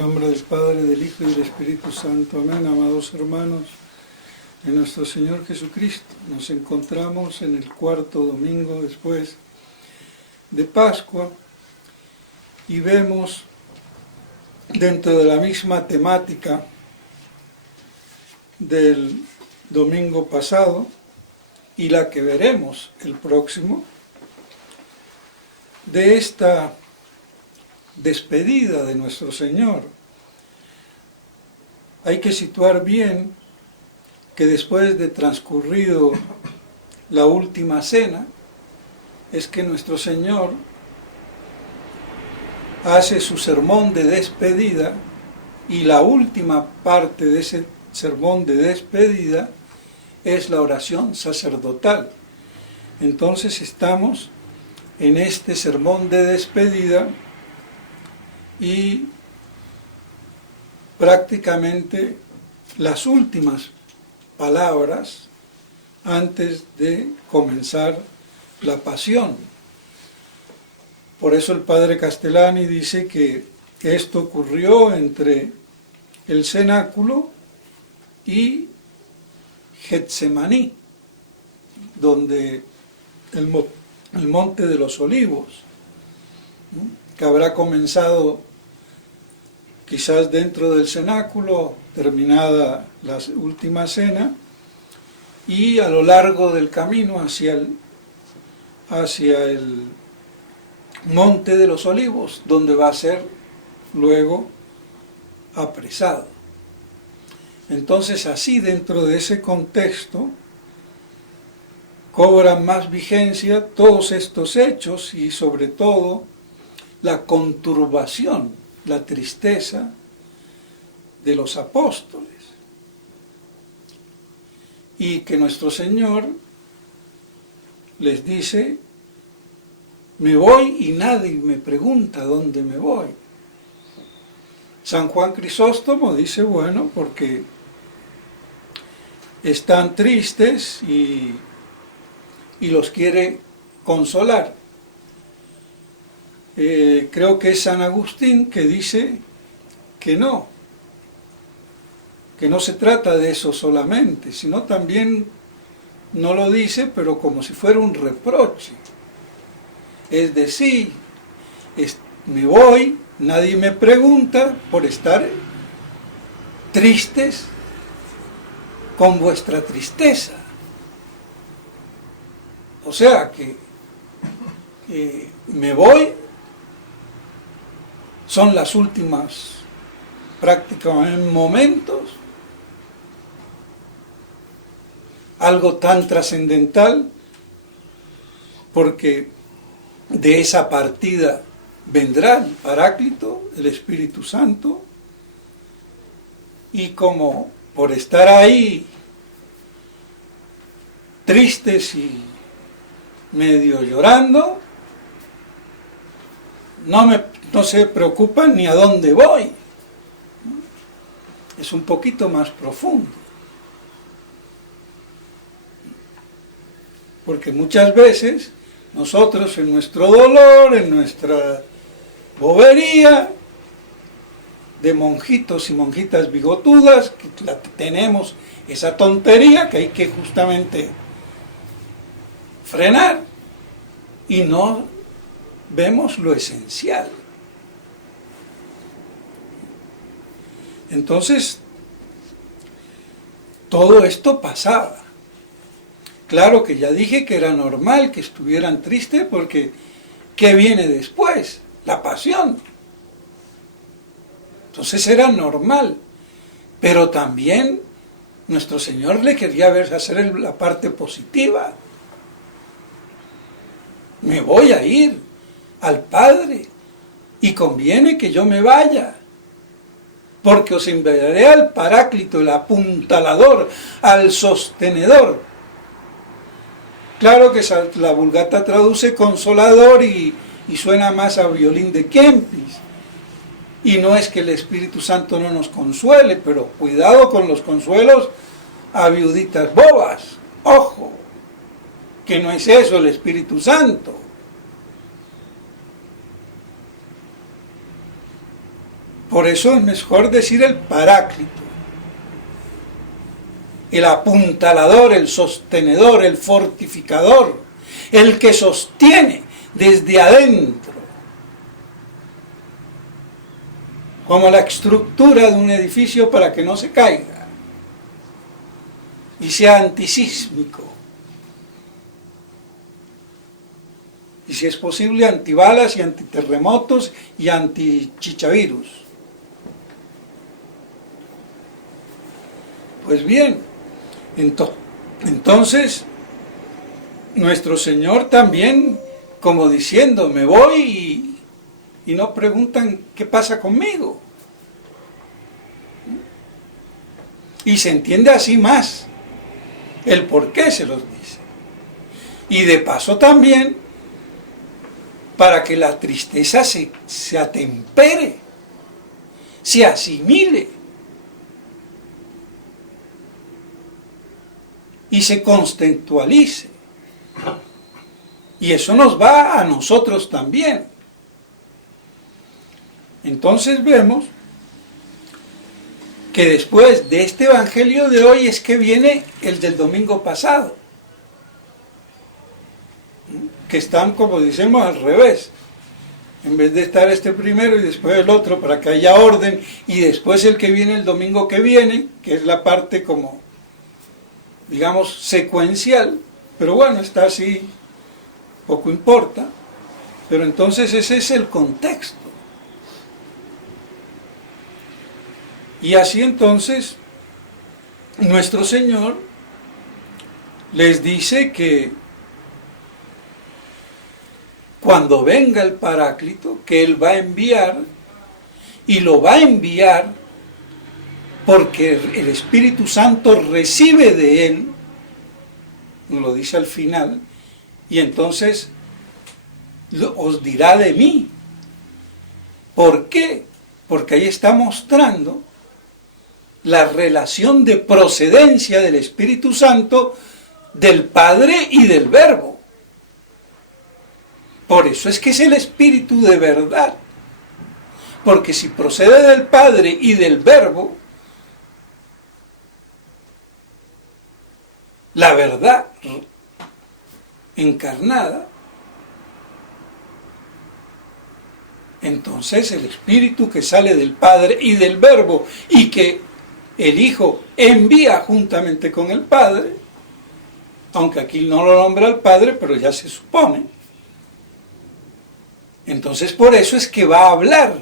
nombre del Padre, del Hijo y del Espíritu Santo. Amén. Amados hermanos, en nuestro Señor Jesucristo nos encontramos en el cuarto domingo después de Pascua y vemos dentro de la misma temática del domingo pasado y la que veremos el próximo, de esta despedida de nuestro Señor. Hay que situar bien que después de transcurrido la última cena, es que nuestro Señor hace su sermón de despedida, y la última parte de ese sermón de despedida es la oración sacerdotal. Entonces estamos en este sermón de despedida y prácticamente las últimas palabras antes de comenzar la pasión. Por eso el padre Castellani dice que esto ocurrió entre el cenáculo y Getsemaní, donde el monte de los olivos, ¿no?, que habrá comenzado quizás dentro del cenáculo, terminada la última cena, y a lo largo del camino hacia el monte de los olivos, donde va a ser luego apresado. Entonces, así, dentro de ese contexto, cobran más vigencia todos estos hechos y sobre todo la conturbación, la tristeza de los apóstoles. Y que nuestro Señor les dice: me voy y nadie me pregunta dónde me voy. San Juan Crisóstomo dice, bueno, porque están tristes y los quiere consolar. Creo que es San Agustín que dice que no se trata de eso solamente, sino también, no lo dice, pero como si fuera un reproche. Es decir, me voy, nadie me pregunta por estar tristes con vuestra tristeza. O sea que me voy, son las últimas prácticamente momentos, algo tan trascendental, porque de esa partida vendrá el Paráclito, el Espíritu Santo, y como por estar ahí tristes y medio llorando, no se preocupan ni a dónde voy. Es un poquito más profundo. Porque muchas veces nosotros, en nuestro dolor, en nuestra bobería de monjitos y monjitas bigotudas, que tenemos esa tontería que hay que justamente frenar, y no vemos lo esencial. Entonces, todo esto pasaba. Claro que ya dije que era normal que estuvieran tristes, porque ¿qué viene después? La pasión. Entonces era normal, pero también nuestro Señor le quería ver hacer la parte positiva. Me voy a ir al Padre y conviene que yo me vaya, porque os enviaré al Paráclito, el apuntalador, al sostenedor. Claro que la Vulgata traduce consolador y suena más a violín de Kempis. Y no es que el Espíritu Santo no nos consuele, pero cuidado con los consuelos a viuditas bobas. Ojo, que no es eso el Espíritu Santo. Por eso es mejor decir el Paráclito, el apuntalador, el sostenedor, el fortificador, el que sostiene desde adentro, como la estructura de un edificio para que no se caiga y sea antisísmico. Y si es posible, antibalas y antiterremotos y antichichavirus. Pues bien, entonces, nuestro Señor también, como diciendo, me voy y no preguntan qué pasa conmigo. Y se entiende así más el por qué se los dice. Y de paso también, para que la tristeza se atempere, se asimile y se conceptualice. Y eso nos va a nosotros también. Entonces vemos que después de este evangelio de hoy es que viene el del domingo pasado, que están, como decimos, al revés. En vez de estar este primero y después el otro, para que haya orden, y después el que viene el domingo que viene, que es la parte como, digamos, secuencial, pero bueno, está así, poco importa. Pero entonces ese es el contexto. Y así entonces, nuestro Señor les dice que cuando venga el Paráclito, que Él va a enviar, y lo va a enviar porque el Espíritu Santo recibe de Él, nos lo dice al final, y entonces os dirá de mí. ¿Por qué? Porque ahí está mostrando la relación de procedencia del Espíritu Santo del Padre y del Verbo. Por eso es que es el Espíritu de verdad. Porque si procede del Padre y del Verbo, la verdad encarnada, entonces el Espíritu que sale del Padre y del Verbo y que el Hijo envía juntamente con el Padre, aunque aquí no lo nombra el Padre, pero ya se supone. Entonces por eso es que va a hablar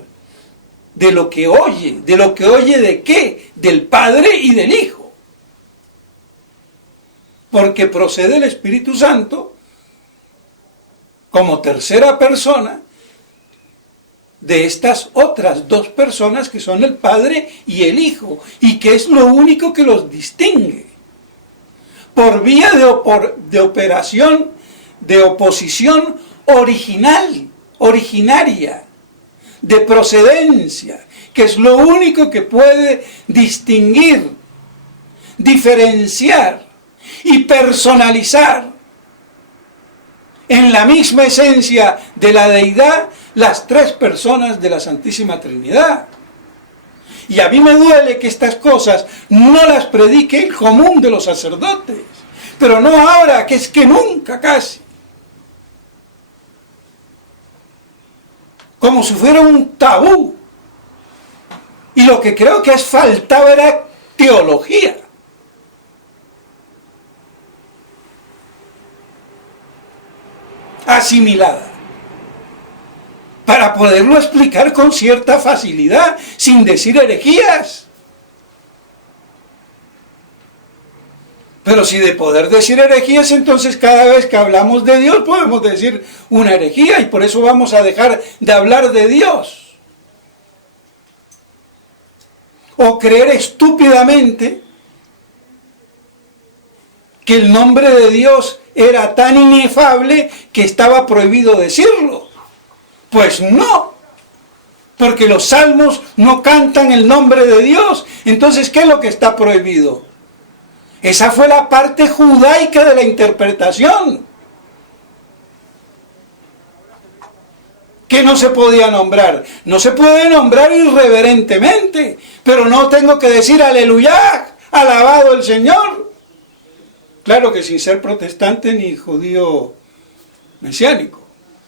de lo que oye. ¿De lo que oye de qué? Del Padre y del Hijo. Porque procede el Espíritu Santo como tercera persona de estas otras dos personas que son el Padre y el Hijo, y que es lo único que los distingue. Por vía de operación, de oposición original, originaria, de procedencia, que es lo único que puede distinguir, diferenciar y personalizar en la misma esencia de la deidad las tres personas de la Santísima Trinidad. Y a mí me duele que estas cosas no las predique el común de los sacerdotes, pero no ahora, que es que nunca casi. Como si fuera un tabú. Y lo que creo que faltaba era teología. Asimilada. Para poderlo explicar con cierta facilidad, sin decir herejías. Pero si de poder decir herejías, entonces cada vez que hablamos de Dios podemos decir una herejía, y por eso vamos a dejar de hablar de Dios. O creer estúpidamente que el nombre de Dios era tan inefable que estaba prohibido decirlo. Pues no, porque los salmos no cantan el nombre de Dios. Entonces, ¿qué es lo que está prohibido? Esa fue la parte judaica de la interpretación. que no se podía nombrar. No se puede nombrar irreverentemente, pero no tengo que decir aleluya, alabado el Señor. Claro que sin ser protestante ni judío mesiánico,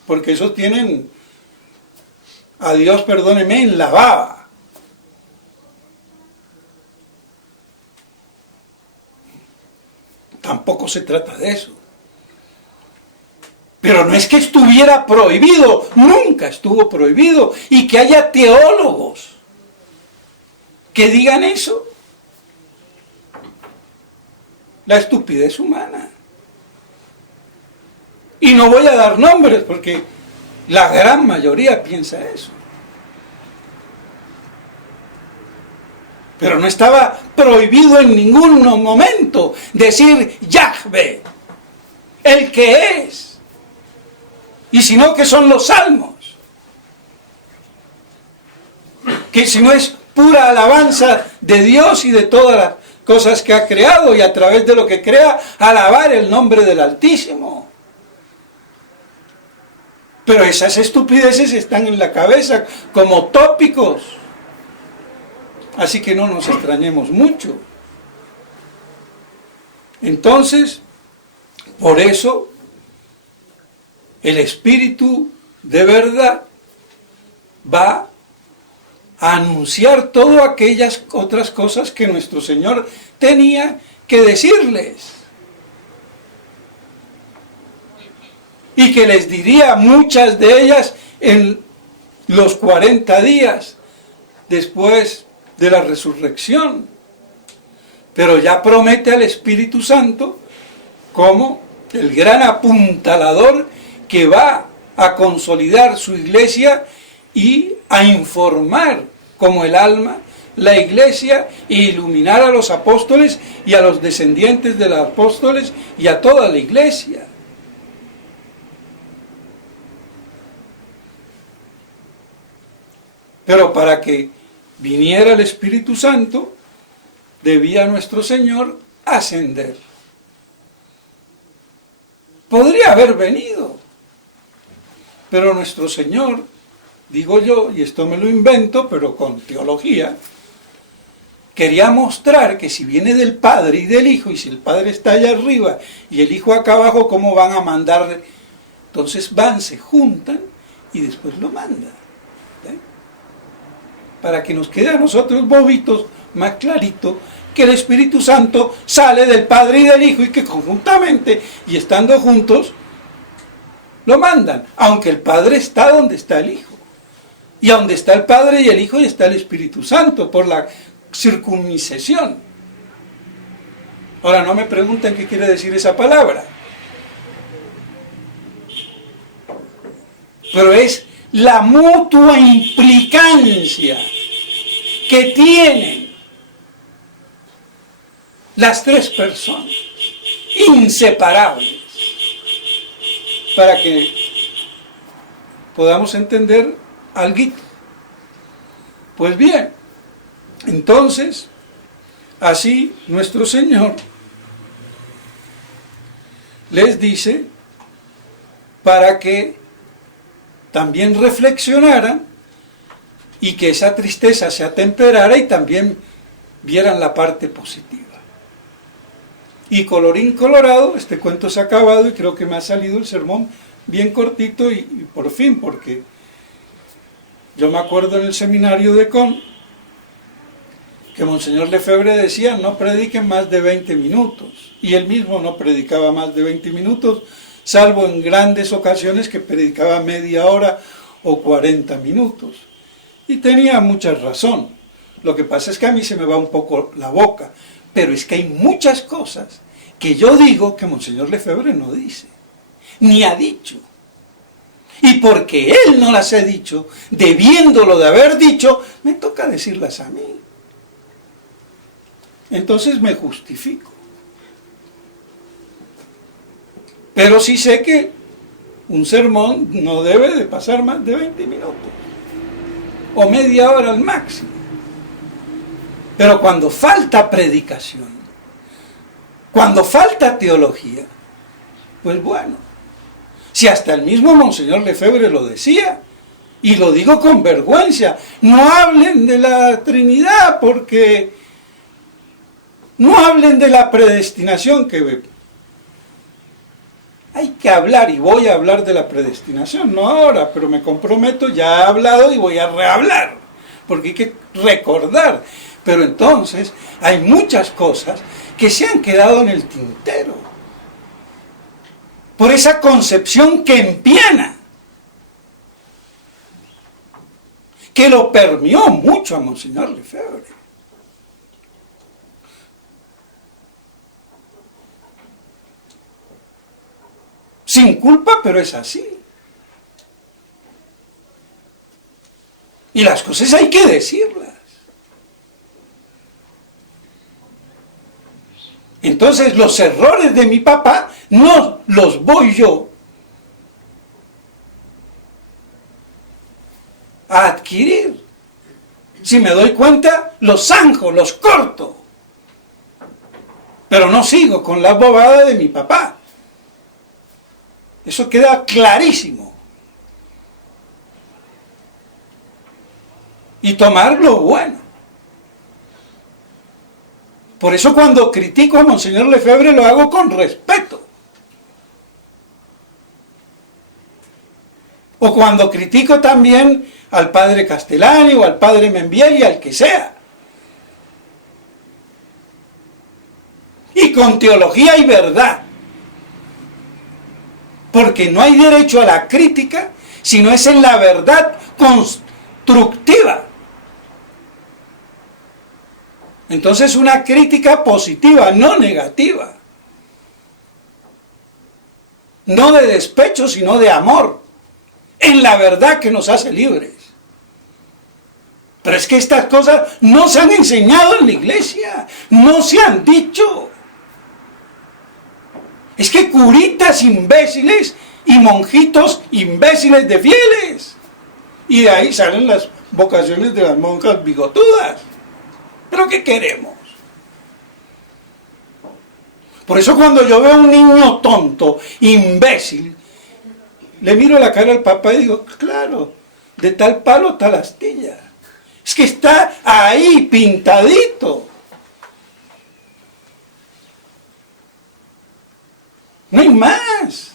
porque esos tienen a Dios, perdóneme, en la baba. Tampoco se trata de eso. Pero no es que estuviera prohibido, nunca estuvo prohibido, y que haya teólogos que digan eso. La estupidez humana. Y no voy a dar nombres porque la gran mayoría piensa eso. Pero no estaba prohibido en ningún momento decir Yahvé, el que es. Y si no, que son los salmos. Que si no es pura alabanza de Dios y de todas las cosas que ha creado, y a través de lo que crea, alabar el nombre del Altísimo. Pero esas estupideces están en la cabeza como tópicos. Así que no nos extrañemos mucho. Entonces, por eso, el Espíritu de verdad va a anunciar todas aquellas otras cosas que nuestro Señor tenía que decirles. Y que les diría muchas de ellas en los 40 días después de la resurrección. Pero ya promete al Espíritu Santo como el gran apuntalador que va a consolidar su iglesia y a informar como el alma la iglesia e iluminar a los apóstoles y a los descendientes de los apóstoles y a toda la iglesia. Pero para que viniera el Espíritu Santo, debía nuestro Señor ascender. Podría haber venido, pero nuestro Señor, digo yo, y esto me lo invento, pero con teología, quería mostrar que si viene del Padre y del Hijo, y si el Padre está allá arriba y el Hijo acá abajo, ¿cómo van a mandar? Entonces van, se juntan y después lo mandan. Para que nos quede a nosotros bobitos más clarito que el Espíritu Santo sale del Padre y del Hijo y que conjuntamente y estando juntos lo mandan, aunque el Padre está donde está el Hijo, y donde está el Padre y el Hijo y está el Espíritu Santo por la circuncisión. Ahora no me pregunten qué quiere decir esa palabra, pero es la mutua implicancia que tienen las tres personas, inseparables, para que podamos entender algo. Pues bien, entonces, así nuestro Señor les dice para que también reflexionaran y que esa tristeza se atemperara y también vieran la parte positiva. Y colorín colorado, este cuento se ha acabado y creo que me ha salido el sermón bien cortito y por fin, porque yo me acuerdo en el seminario de Con que Monseñor Lefebvre decía no prediquen más de 20 minutos, y él mismo no predicaba más de 20 minutos, salvo en grandes ocasiones que predicaba media hora o 40 minutos. Y tenía mucha razón. Lo que pasa es que a mí se me va un poco la boca, pero es que hay muchas cosas que yo digo que Monseñor Lefebvre no dice, ni ha dicho. Y porque él no las ha dicho, debiéndolo de haber dicho, me toca decirlas a mí. Entonces me justifico. Pero sí sé que un sermón no debe de pasar más de 20 minutos, o media hora al máximo. Pero cuando falta predicación, cuando falta teología, pues bueno, si hasta el mismo Monseñor Lefebvre lo decía, Y lo digo con vergüenza, no hablen de la Trinidad porque no hablen de la predestinación que hay que hablar, y voy a hablar de la predestinación, no ahora, pero me comprometo, ya he hablado y voy a rehablar, porque hay que recordar. Pero entonces hay muchas cosas que se han quedado en el tintero, por esa concepción que empiana, que lo permeó mucho a Monseñor Lefebvre. Sin culpa, pero es así. Y las cosas hay que decirlas. Entonces los errores de mi papá no los voy yo a adquirir. Si me doy cuenta, los zanjo, los corto. Pero no sigo con la bobada de mi papá. Eso queda clarísimo. Y tomar lo bueno. Por eso cuando critico a Monseñor Lefebvre lo hago con respeto. O cuando critico también al padre Castellani o al padre Membiel y al que sea. Y con teología y verdad. Porque no hay derecho a la crítica si no es en la verdad constructiva. Entonces una crítica positiva, no negativa. No de despecho, sino de amor. En la verdad que nos hace libres. Pero es que estas cosas no se han enseñado en la iglesia, no se han dicho. Es que curitas imbéciles y monjitos imbéciles de fieles. Y de ahí salen las vocaciones de las monjas bigotudas. ¿Pero qué queremos? Por eso cuando yo veo a un niño tonto, imbécil, le miro la cara al papá y digo, claro, de tal palo tal astilla. Es que está ahí pintadito. No hay más.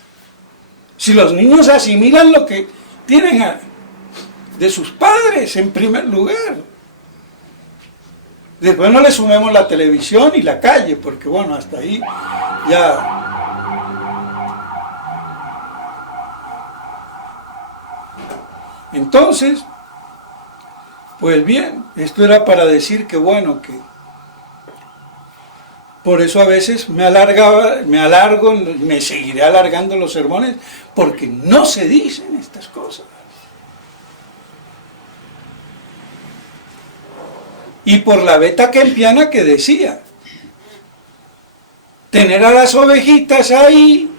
Si los niños asimilan lo que tienen de sus padres en primer lugar. Después no le sumemos la televisión y la calle, porque bueno, hasta ahí ya. Entonces, pues bien, esto era para decir que bueno, que por eso a veces me alargo, me seguiré alargando los sermones, porque no se dicen estas cosas. Y por la beta kempiana que decía, tener a las ovejitas ahí,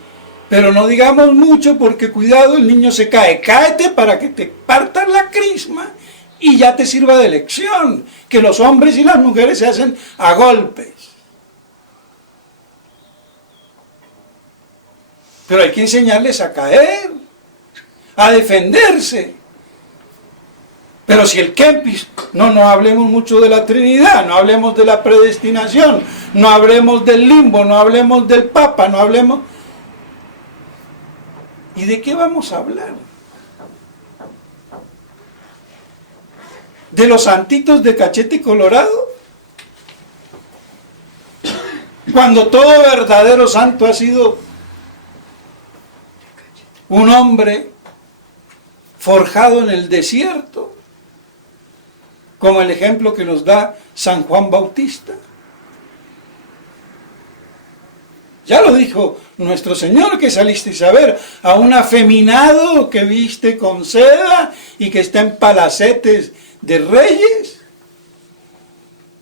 pero no digamos mucho porque cuidado, el niño se cae, cáete para que te partan la crisma y ya te sirva de lección, que los hombres y las mujeres se hacen a golpes. Pero hay que enseñarles a caer, a defenderse. Pero si el Kempis, no hablemos mucho de la Trinidad, no hablemos de la predestinación, no hablemos del limbo, no hablemos del Papa, no hablemos... ¿Y de qué vamos a hablar? ¿De los santitos de cachete colorado? Cuando todo verdadero santo ha sido un hombre forjado en el desierto, como el ejemplo que nos da San Juan Bautista. Ya lo dijo nuestro Señor, que salisteis a ver a un afeminado que viste con seda y que está en palacetes de reyes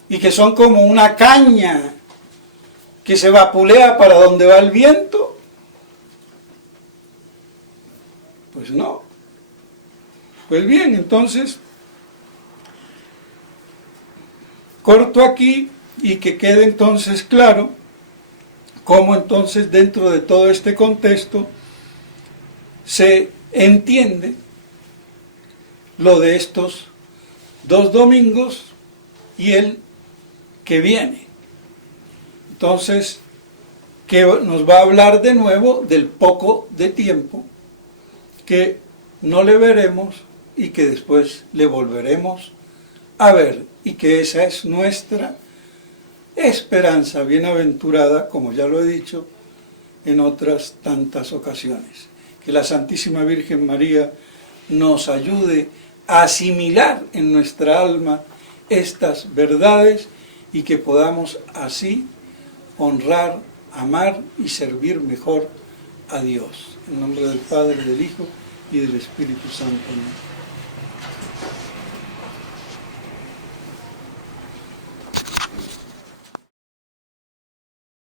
y que son como una caña que se vapulea para donde va el viento. Pues no. Pues bien, entonces corto aquí y que quede entonces claro cómo entonces dentro de todo este contexto se entiende lo de estos 2 domingos y el que viene. Entonces, que nos va a hablar de nuevo del poco de tiempo que no le veremos y que después le volveremos a ver, y que esa es nuestra esperanza bienaventurada, como ya lo he dicho en otras tantas ocasiones. Que la Santísima Virgen María nos ayude a asimilar en nuestra alma estas verdades y que podamos así honrar, amar y servir mejor a Dios. En nombre del Padre, del Hijo y del Espíritu Santo. Amén.